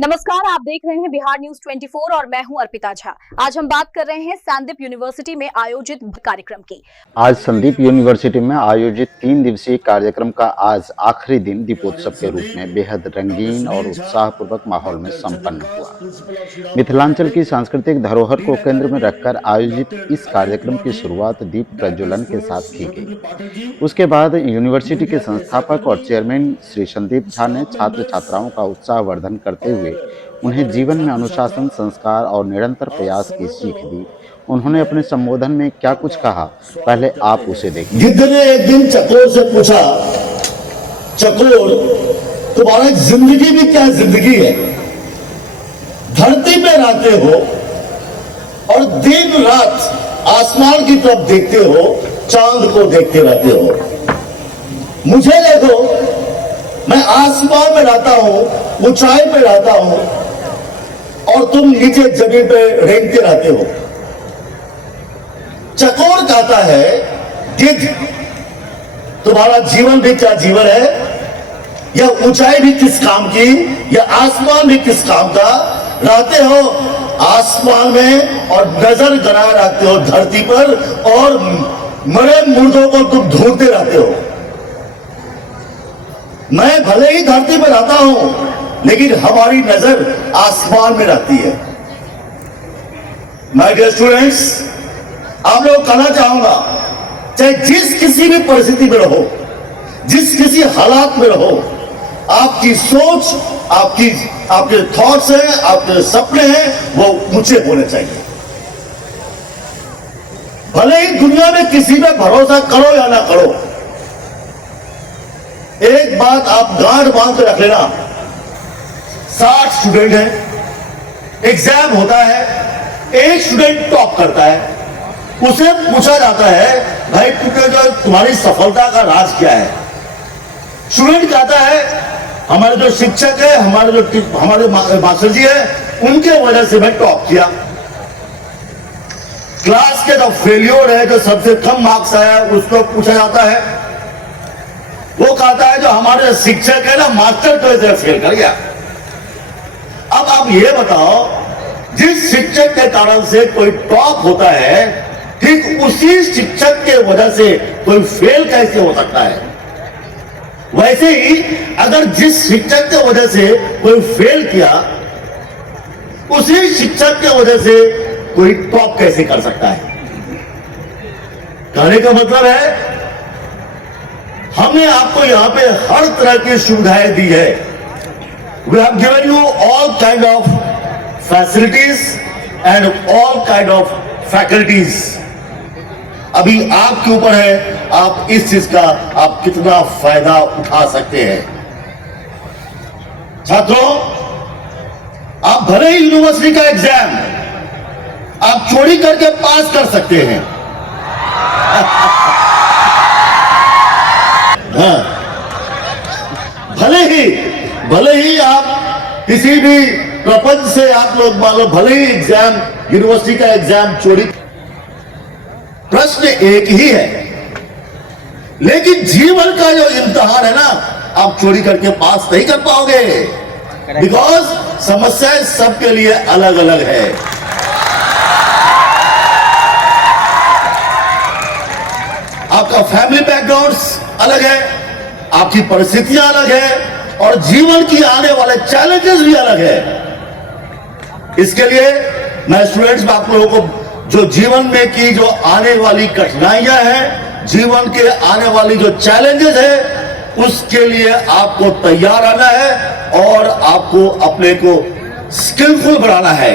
नमस्कार, आप देख रहे हैं बिहार न्यूज 24 और मैं हूं अर्पिता झा। आज हम बात कर रहे हैं संदीप यूनिवर्सिटी में आयोजित कार्यक्रम की। आज संदीप यूनिवर्सिटी में आयोजित 3 दिवसीय कार्यक्रम का आज आखिरी दिन दीपोत्सव के रूप में बेहद रंगीन और उत्साहपूर्वक माहौल में संपन्न हुआ। मिथिलांचल की सांस्कृतिक धरोहर को केंद्र में रखकर आयोजित इस कार्यक्रम की शुरुआत दीप प्रज्वलन के साथ की गई। उसके बाद यूनिवर्सिटी के संस्थापक और चेयरमैन श्री संदीप झा ने छात्र छात्राओं का उत्साहवर्धन करते हुए उन्हें जीवन में अनुशासन, संस्कार और निरंतर प्रयास की सीख दी। उन्होंने अपने संबोधन में क्या कुछ कहा, पहले आप उसे देखें। गिद्ध ने एक दिन चकोर से पूछा, चकोर तुम्हारी जिंदगी भी क्या जिंदगी है? धरती पे रहते हो और दिन रात आसमान की तरफ देखते हो, चांद को देखते रहते हो। मुझे देखो, मैं आसमान में रहता हूं, ऊंचाई पे रहता हूं और तुम नीचे जमीन पे रेंगते रहते हो। चकोर कहता है, गिद्ध तुम्हारा जीवन भी क्या जीवन है? यह ऊंचाई भी किस काम की, यह आसमान भी किस काम का? रहते हो आसमान में और नजर गड़ाए रखते हो धरती पर और मरे मुर्दों को तुम ढूंढते रहते हो। मैं भले ही धरती पर रहता हूं लेकिन हमारी नजर आसमान में रहती है। माय डियर स्टूडेंट्स, आप लोग कहना चाहूंगा, चाहे जिस किसी भी परिस्थिति में रहो, जिस किसी हालात में रहो, आपकी सोच, आपके थॉट्स हैं, आपके सपने हैं, वो ऊंचे होने चाहिए। भले ही दुनिया में किसी पे भरोसा करो या ना करो, एक बात आप गांठ बांध के रख लेना, 60 स्टूडेंट हैं, एग्जाम होता है, एक स्टूडेंट टॉप करता है, उसे पूछा जाता है, भाई तुम्हारी सफलता का राज क्या है? स्टूडेंट कहता है, हमारे जो शिक्षक है, हमारे मास्टर जी है, उनके वजह से मैं टॉप किया। क्लास के जो फेल्योर है, जो सबसे कम मार्क्स आया, उसको पूछा जाता है, वो कहता है जो हमारे शिक्षक है ना, मास्टर तो इसे फेल कर गया। अब आप ये बताओ, जिस शिक्षक के कारण से कोई टॉप होता है, ठीक उसी शिक्षक के वजह से कोई फेल कैसे हो सकता है? वैसे ही अगर जिस शिक्षक के वजह से कोई फेल किया, उसी शिक्षक के वजह से कोई टॉप कैसे कर सकता है? कहने का मतलब है, हमने आपको यहां पे हर तरह की सुविधाएं दी है। We have given you all kind of facilities and all kind of faculties. अभी आपके ऊपर है, आप इस चीज का आप कितना फायदा उठा सकते हैं। छात्रों, आप भले ही यूनिवर्सिटी का एग्जाम आप चोरी करके पास कर सकते हैं। हाँ, भले ही आप किसी भी प्रपंच से आप लोग मान लो, भले ही एग्जाम यूनिवर्सिटी का एग्जाम चोरी, प्रश्न एक ही है, लेकिन जीवन का जो इम्तिहान है ना, आप चोरी करके पास नहीं कर पाओगे, बिकॉज समस्याएं सबके लिए अलग अलग है। आपका फैमिली बैकग्राउंड अलग है, आपकी परिस्थितियां अलग है और जीवन की आने वाले चैलेंजेस भी अलग है। इसके लिए मैं स्टूडेंट्स में आप लोगों को जो जीवन में की जो आने वाली कठिनाइयां हैं, जीवन के आने वाली जो चैलेंजेस है, उसके लिए आपको तैयार रहना है और आपको अपने को स्किलफुल बनाना है।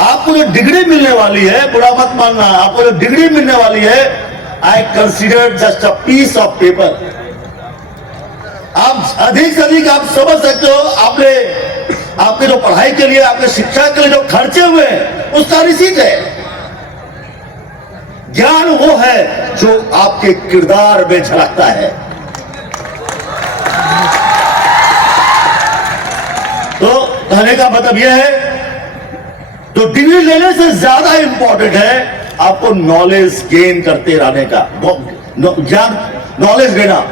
आपको जो डिग्री मिलने वाली है, बुरा मत मानना, आपको जो डिग्री मिलने वाली है, I consider just a piece of paper. आप अधिक से अधिक आप समझ सकते हो, आपके जो पढ़ाई के लिए, आपके शिक्षा के लिए जो खर्चे हुए हैं, उसका रिसीट है। ज्ञान वो है जो आपके किरदार में झलकता है। तो कहने का मतलब यह है, तो डिग्री लेने से ज्यादा इंपॉर्टेंट है आपको नॉलेज गेन करते रहने का, ज्ञान नॉलेज लेना।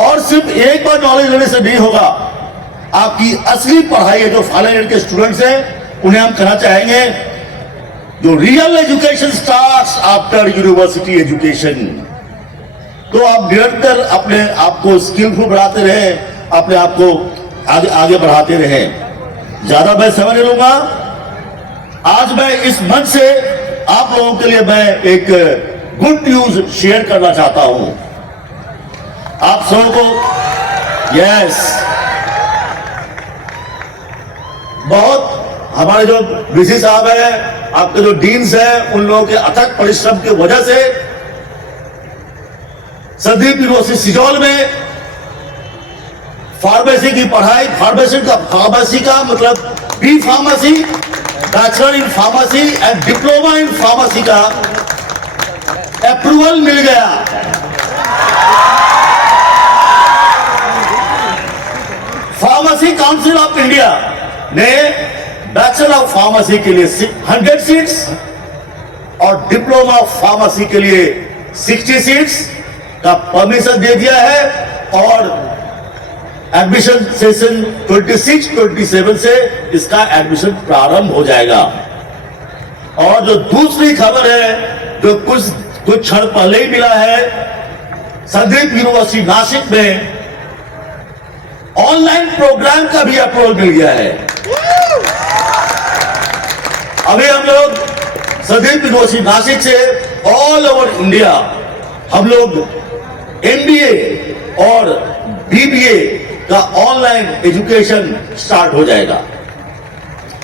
और सिर्फ एक बार नॉलेज लेने से नहीं होगा, आपकी असली पढ़ाई है, जो फाइनल ईयर के स्टूडेंट्स हैं उन्हें हम कहना चाहेंगे, जो real education starts after university education. तो आप निरंतर अपने आप को स्किलफुल बढ़ाते रहे, अपने आप को आगे बढ़ाते रहे। ज्यादा मैं समय नहीं लूंगा। आज मैं इस मंच से आप लोगों के लिए मैं एक गुड न्यूज शेयर करना चाहता हूं। आप सबों को यस, बहुत हमारे जो वीसी साहब है, आपके जो डीन्स हैं, उन लोगों के अथक परिश्रम की वजह से संदीप यूनिवर्सिटी सिजौल में फार्मेसी की पढ़ाई, फार्मेसी का मतलब B pharmacy, bachelor in pharmacy and diploma in pharmacy का अप्रूवल मिल गया। फार्मेसी काउंसिल ऑफ इंडिया ने बैचलर ऑफ फार्मेसी के लिए 100 सीट्स और डिप्लोमा ऑफ फार्मेसी के लिए 60 सीट्स का परमिशन दे दिया है और एडमिशन सेशन 26-27 से इसका एडमिशन प्रारंभ हो जाएगा। और जो दूसरी खबर है, जो कुछ क्षण पहले ही मिला है, संदीप यूनिवर्सिटी नासिक में ऑनलाइन प्रोग्राम का भी अप्रूवल मिल गया है। अभी हम लोग संदीप यूनिवर्सिटी नासिक से ऑल ओवर इंडिया हम लोग MBA और BBA का ऑनलाइन एजुकेशन स्टार्ट हो जाएगा।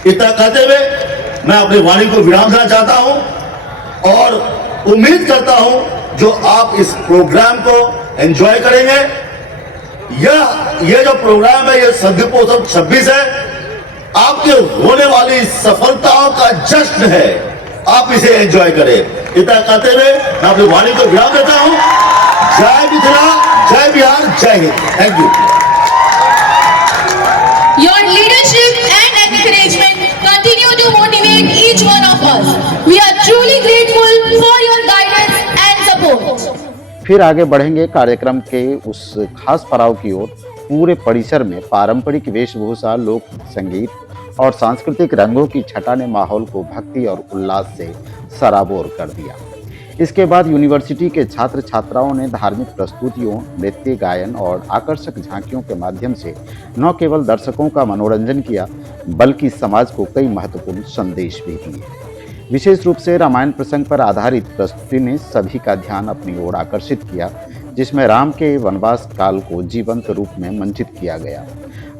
इतना कहते हुए मैं अपनी वाणी को विराम देना चाहता हूं और उम्मीद करता हूं जो आप इस प्रोग्राम को एंजॉय करेंगे। यह जो प्रोग्राम है, यह संदीपोत्सव 26 है, आपके होने वाली सफलताओं का जश्न है। आप इसे एंजॉय करें। इतना कहते हुए मैं अपनी वाणी को विराम देता हूं। जय मिथिला, जय बिहार, जय Hind. Thank you. Your leadership and encouragement continue to motivate each one of us. We are truly grateful for your guidance and support. फिर आगे बढ़ेंगे कार्यक्रम के उस खास पड़ाव की ओर। पूरे परिसर में पारंपरिक वेशभूषा, लोक संगीत और सांस्कृतिक रंगों की छटा ने माहौल को भक्ति और उल्लास से सराबोर कर दिया। इसके बाद यूनिवर्सिटी के छात्र छात्राओं ने धार्मिक प्रस्तुतियों, नृत्य, गायन और आकर्षक झांकियों के माध्यम से न केवल दर्शकों का मनोरंजन किया, बल्कि समाज को कई महत्वपूर्ण संदेश भी दिए। विशेष रूप से रामायण प्रसंग पर आधारित प्रस्तुति ने सभी का ध्यान अपनी ओर आकर्षित किया, जिसमें राम के वनवास काल को जीवंत रूप में मंचित किया गया।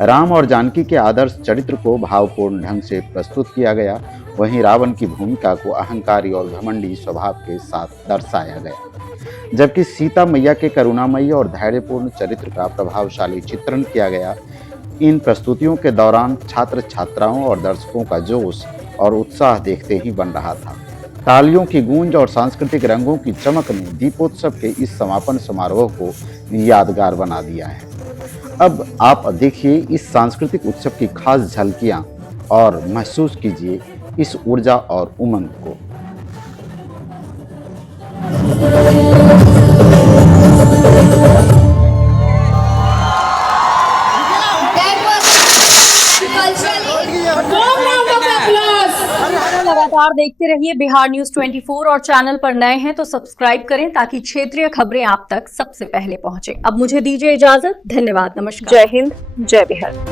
राम और जानकी के आदर्श चरित्र को भावपूर्ण ढंग से प्रस्तुत किया गया। वहीं रावण की भूमिका को अहंकारी और घमंडी स्वभाव के साथ दर्शाया गया, जबकि सीता मैया के करुणामयी और धैर्यपूर्ण चरित्र का प्रभावशाली चित्रण किया गया। इन प्रस्तुतियों के दौरान छात्र छात्राओं और दर्शकों का जोश और उत्साह देखते ही बन रहा था। तालियों की गूंज और सांस्कृतिक रंगों की चमक ने दीपोत्सव के इस समापन समारोह को यादगार बना दिया है। अब आप देखिए इस सांस्कृतिक उत्सव की खास झलकियां और महसूस कीजिए इस ऊर्जा और उमंग को। लगातार देखते रहिए बिहार न्यूज 24 और चैनल पर नए हैं तो सब्सक्राइब करें ताकि क्षेत्रीय खबरें आप तक सबसे पहले पहुंचे। अब मुझे दीजिए इजाजत। धन्यवाद। नमस्कार। जय हिंद, जय बिहार।